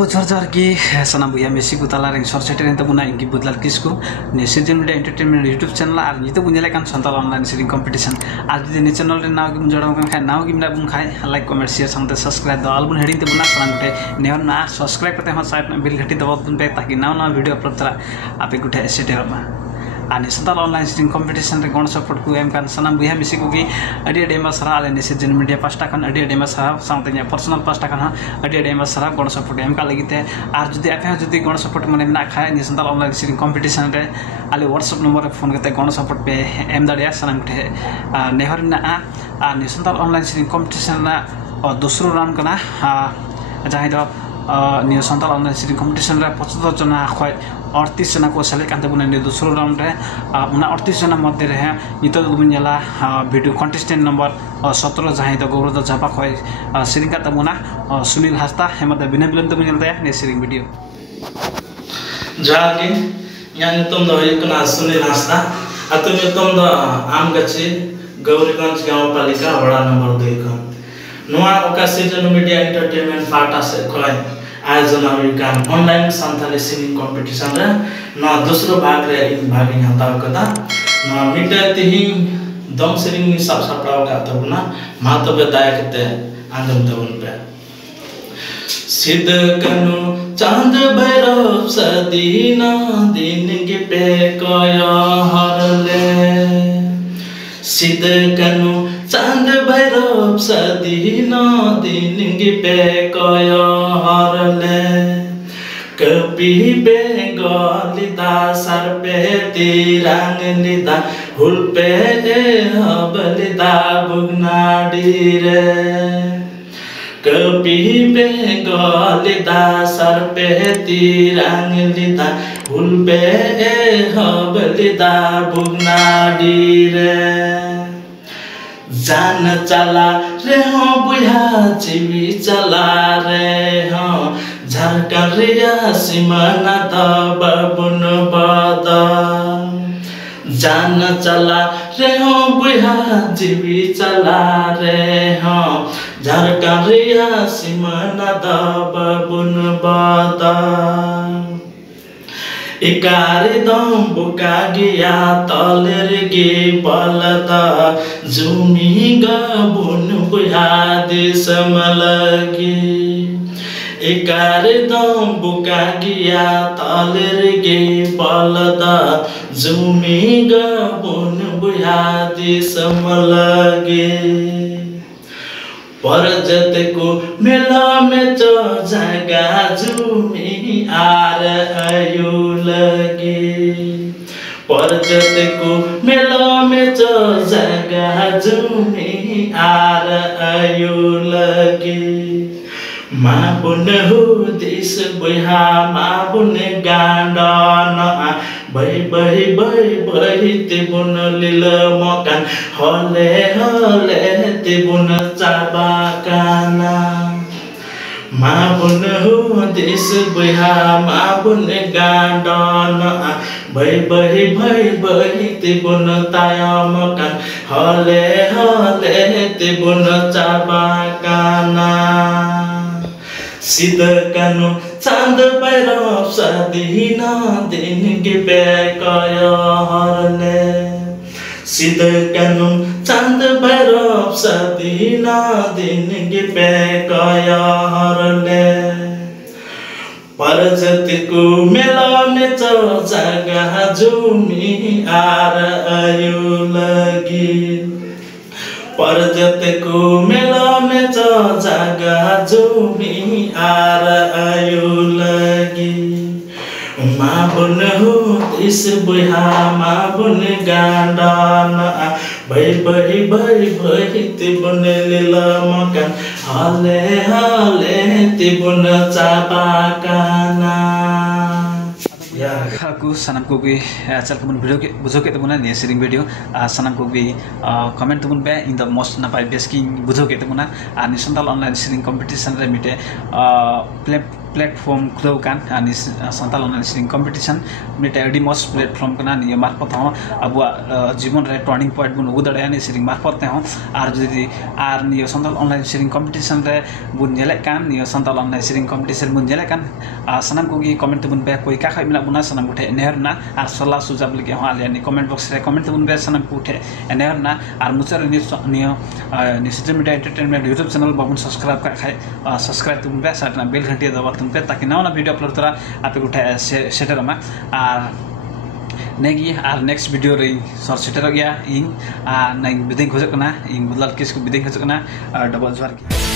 abo jor ki sanam buya mesi ku tala ring sor setter enta buna ingi budlal kisku ne Sirjan Media Entertainment YouTube channel ar nitu bunjale kan santal online sering competition ar di ne channel re naw gi munjora kan khai naw gi mna bun khai like comment share samte subscribe do album heading te buna sanam gute neon na subscribe kate ha site bell ghati daw bun pe taki naw na video upload tara ape gute setter ma ani santal online sering competition re gon support ku em kan sanam buya mesi ku gi adi adi ma sara ale ne Sirjan Media pasta kan adi adi ma sara samte nya personal pasta kan adi adi ma sara gon support em ka lagite ar jodi ape jodi gon support mane na khai ni santal online sering competition re ale WhatsApp number re phone kate gon support pe em daria sanam gute nehor na ni santal online sering competition na dosro round kana jahai do ni santal online sering competition re 75 jana khoi 38 जना को select करते बुने दूसरो round रे उना 38 जना मध्य रे नितो गुमनला video contestant number 17 जहां तो गौरव झापा खय सिरिंग का तमुना सुनील हस्ता हेमत बिना बिलम तमुनलते ने सिरिंग वीडियो जाके यानी तुम दो एकना सुनील हस्ता अतु तुम दो आमगछि गौरीगंज गांव पालिका वड़ा नंबर 2 खन नोआ ओका सीजन मीडिया एंटरटेनमेंट पार्टा से खय आयोजन American online Santhali singing competition रे न दूसरो भाग रे भाग हताव कदा न मिटे तिहि दम सिंगिंग नि सब सपराव का तबना मातबे दायकते आंदम तबन पे सिद्ध कनु चांद भैरव सदीना दिन के पे कया हरले सिद्ध कनु चांद भैरव सदीना दिन के पे कया हरले कपि बेंगलिदा सर पे तिरंग लिदा हुल पे हबलिदा बुगनाडी रे कपि बेंगलिदा सर पे तिरंग लिदा हुल पे हबलिदा बुगनाडी रे जान चला रे हो बुढ़ा जीवी चला रे हो झारखंडिया सीमाना दब बुन बद जान चला रे हो बुढ़ा जीवी चला रे हो झारखंडिया सीमाना दब बुन बद इकारी दम बुका गया तलेर गे बलदा जुमी गबुन बुहा देशम लगी इकारी दम बुका गया तलेर गे बलदा जुमी गबुन बुहा देशम लगी परजत को मेला में तो जगा जुमी आर आयु लगे परजत को मेला में तो जगा जुमी आर आयु लगे माँ बुन हो देश बुहा माँ बुन गांडन बही बही बही बही ते बुन लील मकान हले हले ते बुन चाबा काना माँ बुन हो देश बुहा माँ बुन गांडन बही बही बही बही ते बुन ताया मकान हले हले ते बुन चाबा काना सिद्ध कनु चांद भैरव सदीना दिन के पे कया हरले सिद्ध कनु चांद भैरव सदीना दिन के पे कया हरले परजत को मेला में तो जगह जुमी आर आयु लगी परजत को मेला में तो जगह जुमी आर आयु लगी माँ बुन हो इस बुहा माँ बुन गांडन बही बही बही बही तिबुन लील मकान हले हले तिबुन चाबा काना aku sanam ko bi chal ko video ke bujo ke tabuna ne sharing video sanam ko bi comment tabun be in the most na pai best ki bujo ke tabuna ani santal online sharing competition re mite play platform खुदौ कान नि Santal online Tsering competition मिटे अडी most platform कना नि मार्फत हो अब जीवन रे टर्निंग पॉइंट बुन उगु दड़े नि सेरिंग मार्फत हो आर जदि आर नि संताल ऑनलाइन सेरिंग कंपटीशन रे बुन जेले कान नि संताल ऑनलाइन सेरिंग कंपटीशन बुन जेले कान सनम को गी कमेंट बुन पे कोई का खाइना बुना सनम उठे नेहरना आर सल्ला सुझाव लगे हो आले नि कमेंट बॉक्स रे कमेंट बुन पे सनम को उठे नेहरना आर मुचर नि social media entertainment YouTube channel बाबुन सब्सक्राइब का खाए सब्सक्राइब तुम पे साटना बेल घंटी दबा तुम पे ताकि नवा वीडियो अपलोड तोरा आप उठे सेटर मा आर नेगी आर नेक्स्ट वीडियो रे सर सेटर गया इन आ नै बिदिं खोजकना इन बदलाल किसको बिदिं खोजकना डबल जवार